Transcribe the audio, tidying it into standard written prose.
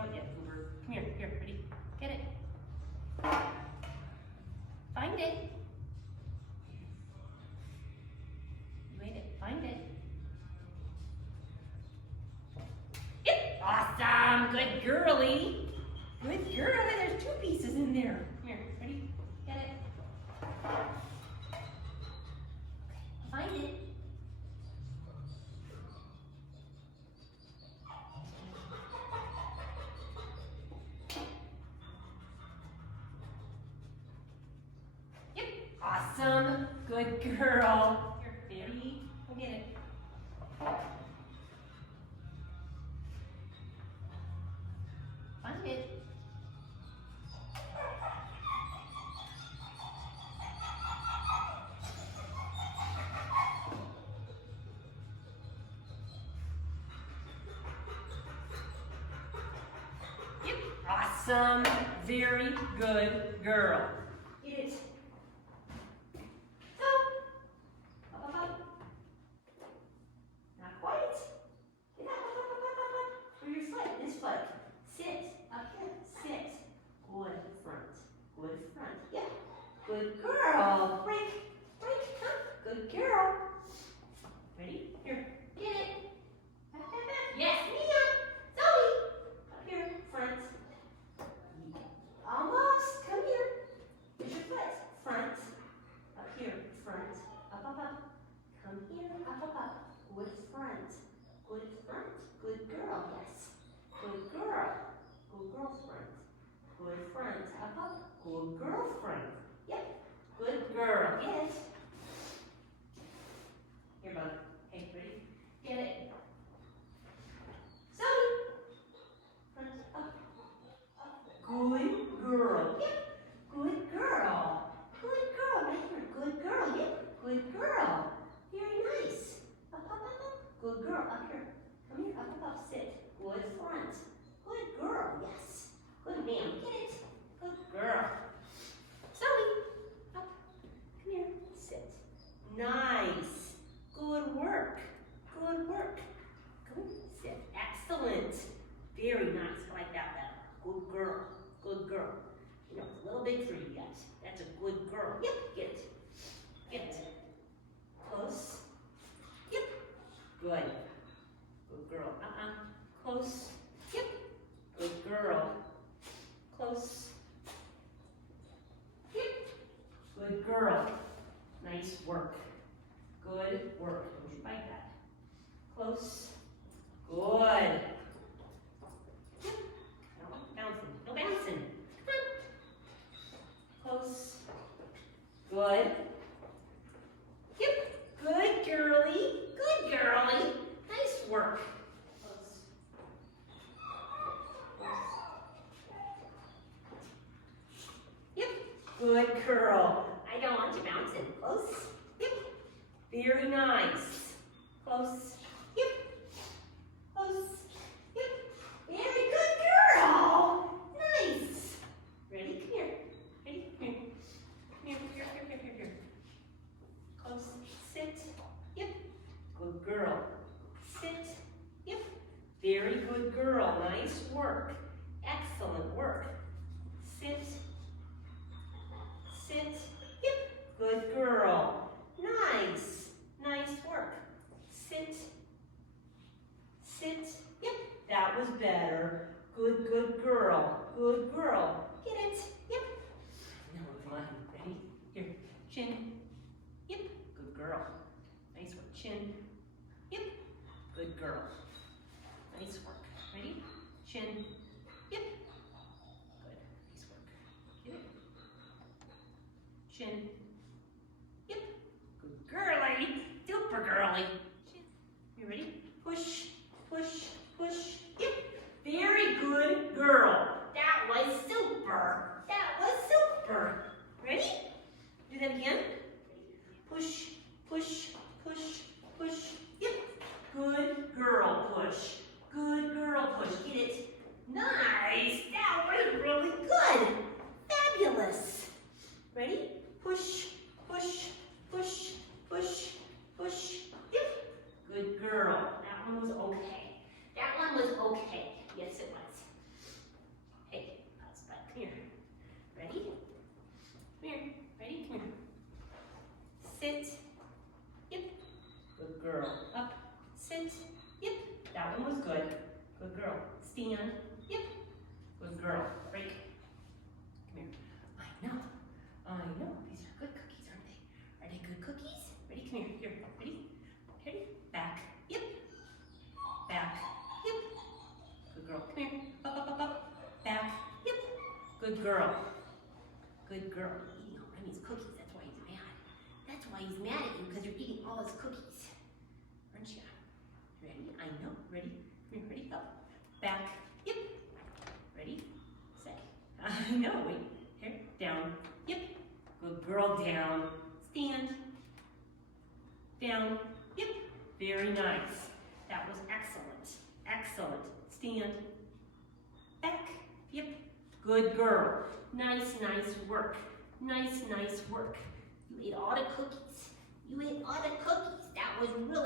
know it yet, Cooper. Come here, here, ready? Get it. Find it. You ate it. Find it. Yep. Awesome. Good girly. Good girly. There's 2 pieces in there. Come here. Ready? Get it. Find it. Yep. Awesome. Good girl. Here, baby. Go get it. Find it. Yep. Awesome. Very good girl. Get it. Go. Up, up, up. Not quite. Get up, up, up, up, up, up. Where your foot? This foot. Sit. Up here. Sit. Good front. Good front. Yeah. Good girl. Break. Break. Huh? Good girl. Ready? Here. Get it. Back, back, back. Yes, Mia. Zoey. Up here. Front. Almost. Come here. Here's your foot. Front. Up here. Front. Up, up, up. Come here. Up, up, up. Good front. Good front. Good girl. Yes. Good girl. Good girl front. Good front. Up, up. Good girl front. Yep. Good girl. Yes. Here, bud. Hey, ready? Get it. Zoey. Front. Up. Up. Good girl. Yep. Good girl. Good girl. Right here. Good girl. Yep. Good girl. Very nice. Up, up, up, up. Good girl. Up here. Come here. Up, up, up. Sit. Good front. Good girl. Yes. Good man. Get it. Good girl. Zoey. Up. Come here. Sit. Nice. Good work. Good work. Come here. Sit. Excellent. Very nice. I like that better. Good girl. Good girl. You know, it's a little big for you yet. That's a good girl. Yep. Get it. Get it. Close. Yep. Good. Good girl. Close. Yep. Good girl. Close. Yep. Good girl. Nice work. Good work. Don't you bite that. Close. Good. Yep. No bouncing. No bouncing. Come on. Close. Good. Yep. Good girly. Good girly. Nice work. Close. Yep. Good girl. I don't want you bouncing. Close. Yep. Very nice. Close. Yep. Close. Yep. Very good girl. Nice. Ready? Come here. Ready? Here. Here, here, here, here, here, here. Close. Sit. Yep. Good girl. Sit. Yep. Very good girl. Nice work. Excellent work. Sit. Sit. Yep. Good girl. Nice. Nice work. Sit. Sit. Yep. That was better. Good, good girl. Good girl. Get it? Yep. Now we're flying. Ready? Here. Chin. Yep. Good girl. Nice work. Chin. Yep. Good girl. Nice work. Ready? Chin. Yep. Good. Nice work. Get it? Chin. Yep. Good girly. Super girly. Chin. You ready? Push. Push. Push. Yep. Very good girl. That was super. That was super. Ready? Do that again. Push. Push. Push. Push. Yep. Good girl. Push. Good girl. Push. Get it? Nice. That was really good. Fabulous. Ready? Push. Push. Push. Push. Push. Yep. Good girl. That one was okay. That one was okay. Yes, it was. was good. Good girl. Stand. Yep. Good girl. Break. Come here. I know. These are good cookies, aren't they? Are they good cookies? Ready? Come here. Here. Ready? Ready? Back. Yep. Back. Yep. Good girl. Come here. Up, up, up, up. Back. Yep. Good girl. Good girl. You're eating all Remy's cookies. That's why he's mad. That's why he's mad at you, because you're eating all his cookies. Aren't you? Ready? I know. Ready? Come here. Ready? Up. Back. Yep. Ready? Say. I know. Wait. Here. Down. Yep. Good girl. Down. Stand. Down. Yep. Very nice. That was excellent. Excellent. Stand. Back. Yep. Good girl. Nice, nice work. Nice, nice work. You ate all the cookies. You ate all the cookies. That was really